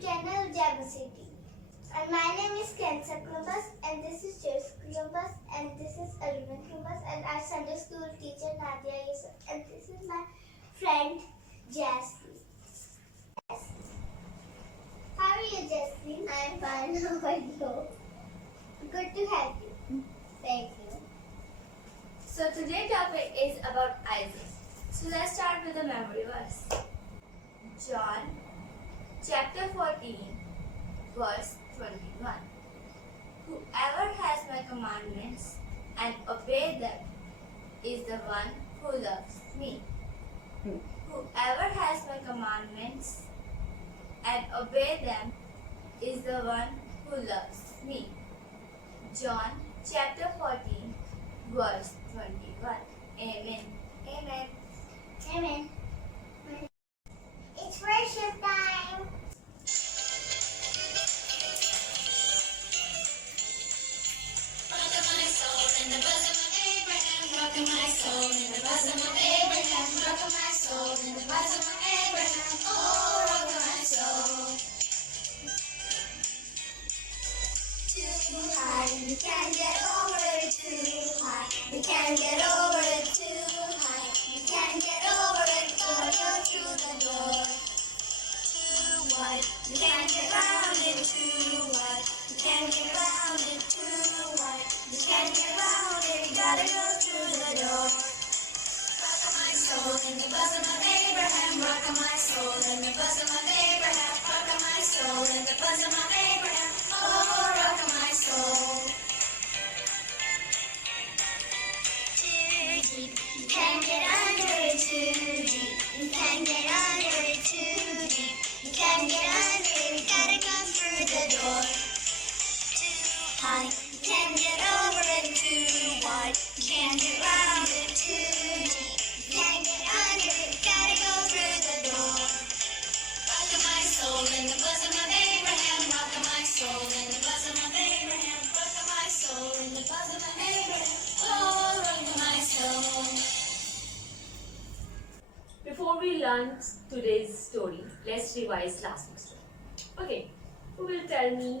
Kennel Java City. And my name is Kensa Columbus, and this is Jess Columbus, and this is Arvind Columbus, and our Sunday school teacher Nadia Yusuf, and this is my friend Jasmine. How are you, Jasmine? I'm fine. How are you? Good to have you. Thank you. So today's topic is about Isaac. So let's start with the memory verse. John chapter 14 verse 21. Whoever has my commandments and obey them is the one who loves me. Whoever has my commandments and obey them is the one who loves me. John chapter 14 verse 21. Amen. Amen. Amen. It's worship time. Rock my soul in the bosom of Abraham. Rock my soul in the bosom of Abraham. Rock my soul in the bosom of Abraham. Oh, rock my soul. Too high, you can't get over it. Too high, you can't get over it. Too high, you can't get over it. Gotta go through the door. Too wide, you can't get round it. Too wide, you can't get round it. Too wide, you can't get round it. You gotta go through the door. Rock my soul in the bosom of Abraham. Rock my soul in the bosom of Abraham. Rock my soul in the bosom of Abraham. Oh, rock my soul. Too deep, you can't get under it. Too deep, you can't get under it. Too deep, you can't get under it. You gotta go through the door. Too high, you can't get over it. Too wide, you can't get round it. Too deep, you can't get under it. You gotta go through the door. Rock my soul in the bosom of Abraham. Rock my soul in the bosom of Abraham. Rock my soul in the bosom of Abraham. Oh, rock my soul. Before we learn today's story, let's revise last week's story. Okay, who will tell me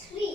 3.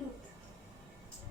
Luke.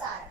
Sarah.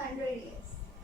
100 years.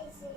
Isaac.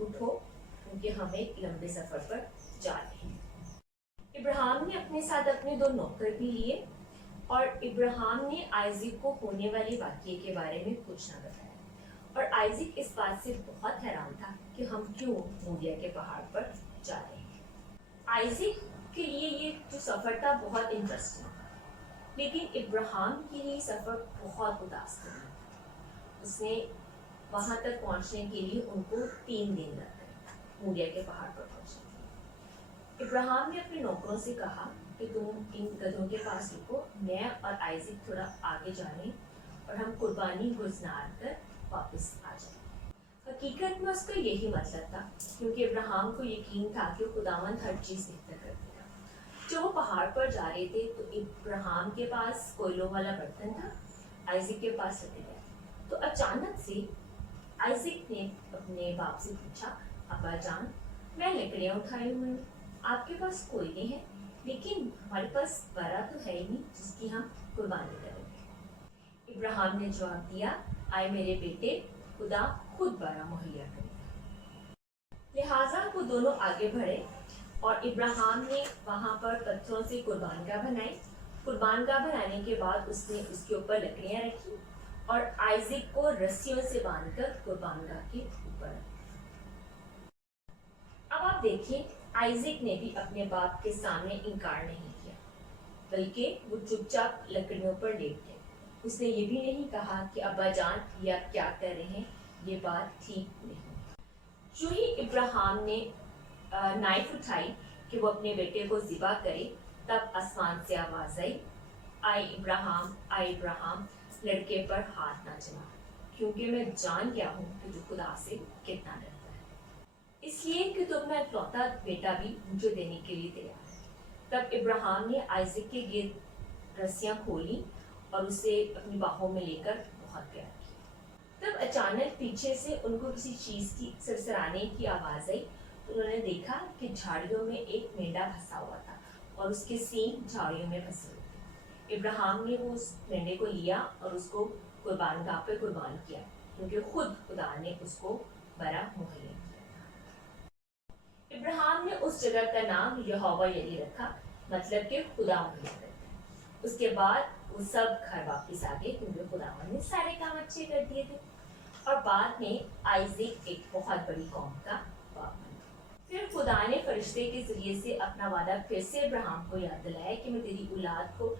اٹھو کیونکہ ہم ایک لمبے سفر پر جا رہے ہیں۔ ابراہیم نے اپنے ساتھ اپنے 2 نوکر بھی لیے اور ابراہیم نے آئزک کو ہونے والے واقعے کے بارے میں کچھ نہ بتایا، اور آئزک اس بات سے بہت حیران تھا کہ ہم کیوں موریا کے پہاڑ پر جا رہے ہیں۔ آئزک کے لیے یہ جو سفر تھا بہت انٹرسٹنگ تھا، لیکن ابراہیم کے لیے سفر بہت اداس تھا۔ اس نے وہاں تک پہنچنے کے لیے ان کو 3 دن لگ گئے موریا کے پہاڑ پر پہنچنے کے لیے۔ ابراہیم نے اپنے نوکروں سے کہا کہ تم ان گدھوں کے پاس رکو، میں اور آئزک تھوڑا آگے جائیں اور ہم قربانی گزار کر واپس آ جائیں۔ حقیقت میں اس کا یہی مطلب تھا، کیونکہ ابراہیم کو یقین تھا کہ خداوند ہر چیز بہتر کر دے گا۔ جب وہ پہاڑ پر جا رہے تھے تو ابراہیم کے پاس کوئلوں والا برتن تھا، آئزک کے پاس لکڑیاں تھیں۔ تو اچانک سے آئزک نے اپنے باپ سے پوچھا، ابا جان، میں لکڑیاں اٹھائے ہوئے ہوں، آپ کے پاس کوئلے ہیں، لیکن ہمارے پاس برا تو ہے ہی نہیں جس کی ہم قربانی کریں گے۔ ابراہیم نے جواب دیا، آئے میرے بیٹے، خدا خود برا مہیا کرے گا۔ لہٰذا وہ دونوں آگے بڑھے اور ابراہیم نے وہاں پر پتھروں سے قربان گاہ بنائی۔ قربان گاہ بنانے کے بعد اس نے اس کے اوپر لکڑیاں رکھی اور آئزک کو رسیوں سے باندھ کر قربان گاہ کے اوپر رکھا۔ اب آپ دیکھیں، آئزک نے بھی اپنے باپ کے سامنے انکار نہیں کیا، بلکہ وہ چپ چاپ لکڑیوں پر لیٹ گئے۔ اس نے یہ بھی نہیں کہا کہ ابا جان یہ آپ کیا کر رہے ہیں، یہ بات ٹھیک نہیں۔ جو ہی ابراہیم نے نائف اٹھائی کہ وہ اپنے بیٹے کو ذبح کرے، تب آسمان سے آواز آئی، آئے ابراہیم، لڑکے پر ہاتھ نہ چلا، کیونکہ میں جان گیا ہوں کہ جو خدا سے کتنا ڈرتا ہے، اس لیے کہ تو اپنا اکلوتا بیٹا بھی مجھے دینے کے لیے تیار ہے۔ تب ابراہیم نے آئزک کے گرد رسیاں کھولی اور اسے اپنی باہوں میں لے کر بہت پیار کیا۔ تب اچانک پیچھے سے ان کو کسی چیز کی سرسرانے کی آواز آئی، تو انہوں نے دیکھا کہ جھاڑیوں میں ایک مینڈا پھنسا ہوا تھا اور اس کے سینگ جھاڑیوں میں پھنسے ہوئے تھے۔ ابراہیم نے اس مینڈے کو لیا اور اس کو قربان گاہ پہ قربان کیا، کیونکہ خود خدا نے اس کو برا مہیا کیا تھا۔ ابراہیم نے اس جگہ کا نام یہوہ یری رکھا، مطلب کہ خدا مہیا کرتا ہے۔ اس کے بعد وہ سب گھر واپس آ گئے، کیونکہ خداوند نے سارے کام اچھے کر دیے تھے، اور بعد میں آئزک ایک بہت بڑی قوم کا باپ بنا۔ پھر خدا نے فرشتے کے ذریعے سے اپنا وعدہ پھر سے ابراہیم کو یاد دلایا کہ میں تیری اولاد کو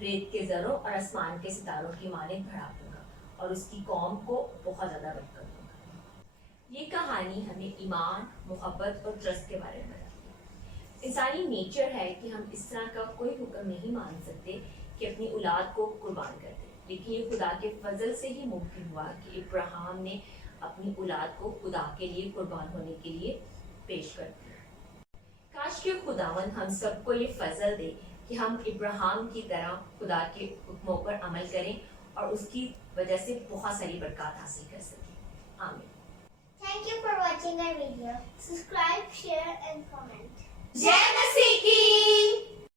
ریت کے زروں اور آسمان کے ستاروں کی مانند بڑھا دوں گا اور اس کی قوم کو بہت زیادہ بڑھ کر دوں گا۔ یہ کہانی ہمیں ایمان، محبت اور ٹرسٹ کے بارے میں بتاتی ہے۔ انسانی نیچر ہے کہ ہم اس طرح کا کوئی حکم نہیں مان سکتے کہ اپنی اولاد کو قربان کر دیں، لیکن یہ خدا کے فضل سے ہی ممکن ہوا کہ ابراہیم نے اپنی اولاد کو خدا کے لیے قربان ہونے کے لیے پیش کر دیا۔ کاش کہ خداوند ہم سب کو یہ فضل دے کہ ہم ابراہیم کی طرح خدا کے حکموں پر عمل کریں اور اس کی وجہ سے بہت ساری برکات حاصل کر سکیں۔ آمین۔ Thank you for watching our video. Subscribe, share and comment. جے مسیح کی